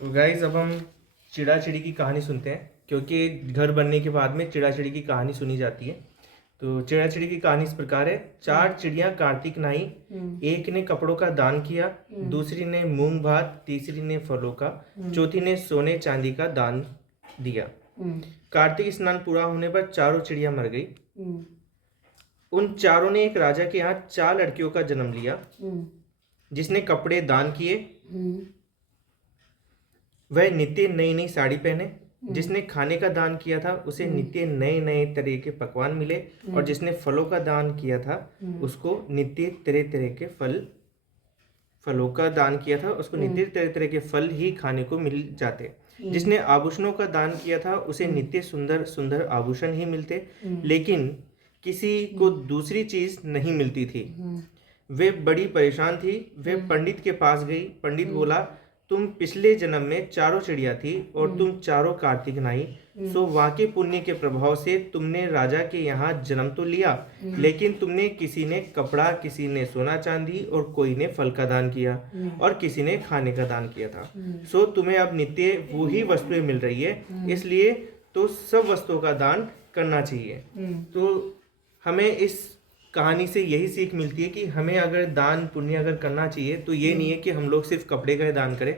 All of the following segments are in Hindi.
तो गाइज अब हम चिड़ा चिड़ी की कहानी सुनते हैं, क्योंकि घर बनने के बाद में चिड़ा चिड़ी की कहानी सुनी जाती है। तो चिड़ा चिड़ी की कहानी इस प्रकार है। चार चिड़ियां कार्तिक नहाई। एक ने कपड़ों का दान किया, दूसरी ने मूंग भात, तीसरी ने फलों का, चौथी ने सोने चांदी का दान दिया। कार्तिक स्नान पूरा होने पर चारों चिड़िया मर गई। उन चारों ने एक राजा के यहाँ चार लड़कियों का जन्म लिया। जिसने कपड़े दान किए वह नित्य नई नई साड़ी पहने। जिसने खाने का दान किया था उसे नित्य नए नए तरह के पकवान मिले, और जिसने फलों का दान किया था उसको नित्य तरह तरह के फलों का दान किया था उसको नित्य तरह तरह के फल ही खाने को मिल जाते। जिसने आभूषणों का दान किया था उसे नित्य सुंदर सुंदर आभूषण ही मिलते, लेकिन किसी को दूसरी चीज नहीं मिलती थी। वे बड़ी परेशान थी। वे पंडित के पास गई। पंडित बोला, तुम पिछले जन्म में चारों चिड़िया थी और तुम चारों कार्तिक नहाई, सो वाके पुण्य के प्रभाव से तुमने राजा के यहाँ जन्म तो लिया, लेकिन तुमने किसी ने कपड़ा, किसी ने सोना चांदी और कोई ने फल का दान किया और किसी ने खाने का दान किया था। सो तुम्हें अब नित्य वो ही वस्तुएं मिल रही है, इसलिए तो सब वस्तुओं का दान करना चाहिए। तो हमें इस कहानी से यही सीख मिलती है कि हमें अगर दान पुण्य अगर करना चाहिए तो ये नहीं है कि हम लोग सिर्फ कपड़े का ही दान करें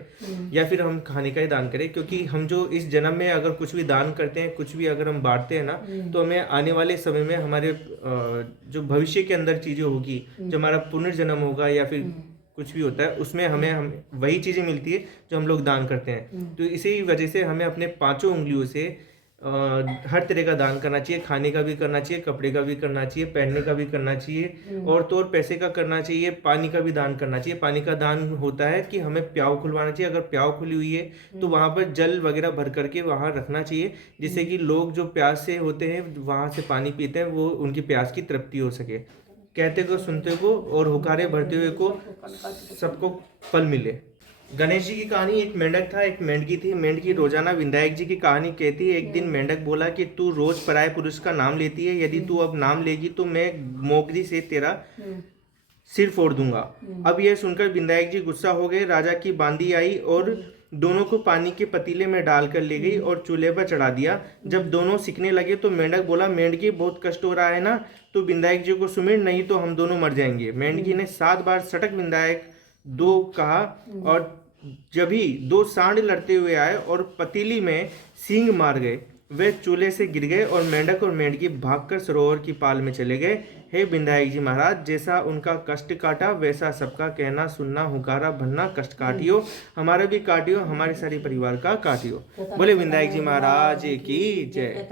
या फिर हम खाने का ही दान करें, क्योंकि हम जो इस जन्म में अगर कुछ भी दान करते हैं, कुछ भी अगर हम बांटते हैं ना, तो हमें आने वाले समय में हमारे जो भविष्य के अंदर चीज़ें होगी, जो हमारा पुनर्जन्म होगा या फिर कुछ भी होता है, उसमें हम वही चीज़ें मिलती है जो हम लोग दान करते हैं। तो इसी वजह से हमें अपने पांचों उंगलियों से हर तरह का दान करना चाहिए। खाने का भी करना चाहिए, कपड़े का भी करना चाहिए, पहनने का भी करना चाहिए, और तो और पैसे का करना चाहिए, पानी का भी दान करना चाहिए। पानी का दान होता है कि हमें प्याव खुलवाना चाहिए। अगर प्याव खुली हुई है तो वहाँ पर जल वगैरह भर करके वहाँ रखना चाहिए, जिससे कि लोग जो प्यास से होते हैं वहाँ से पानी पीते हैं, वो उनकी प्यास की तृप्ति हो सके। कहते को सुनते को और हुकारे भरते हुए को सबको फल मिले। गणेश जी की कहानी। एक मेंढक था, एक मेंढकी थी। मेंढकी रोजाना विधायक जी की कहानी कहती है। एक दिन मेंढक बोला कि तू रोज पराये पुरुष का नाम लेती है, यदि तू अब नाम लेगी तो मैं मोगरी से तेरा सिर फोड़ दूंगा। अब यह सुनकर विधायक जी गुस्सा हो गए। राजा की बांदी आई और दोनों को पानी के पतीले में डालकर ले गई और चूल्हे पर चढ़ा दिया। जब दोनों सिकने लगे तो मेंढक बोला, मेंढकी बहुत कष्ट हो रहा है ना, तो विधायक जी को सुमिर, नहीं तो हम दोनों मर जाएंगे। मेंढकी ने 7 बार सटक विधायक दो कहा, और जब ही 2 सांड लड़ते हुए आए और पतीली में सींग मार गए, वे चूल्हे से गिर गए और मेंढक और मेंढकी भागकर सरोवर की पाल में चले गए। हे विधायक जी महाराज, जैसा उनका कष्ट काटा वैसा सबका कहना सुनना, हुकारा भरना कष्ट काटियो, हमारा भी काटियो, हमारे सारे परिवार का काटियो। बोले विधायक जी महाराज की जय।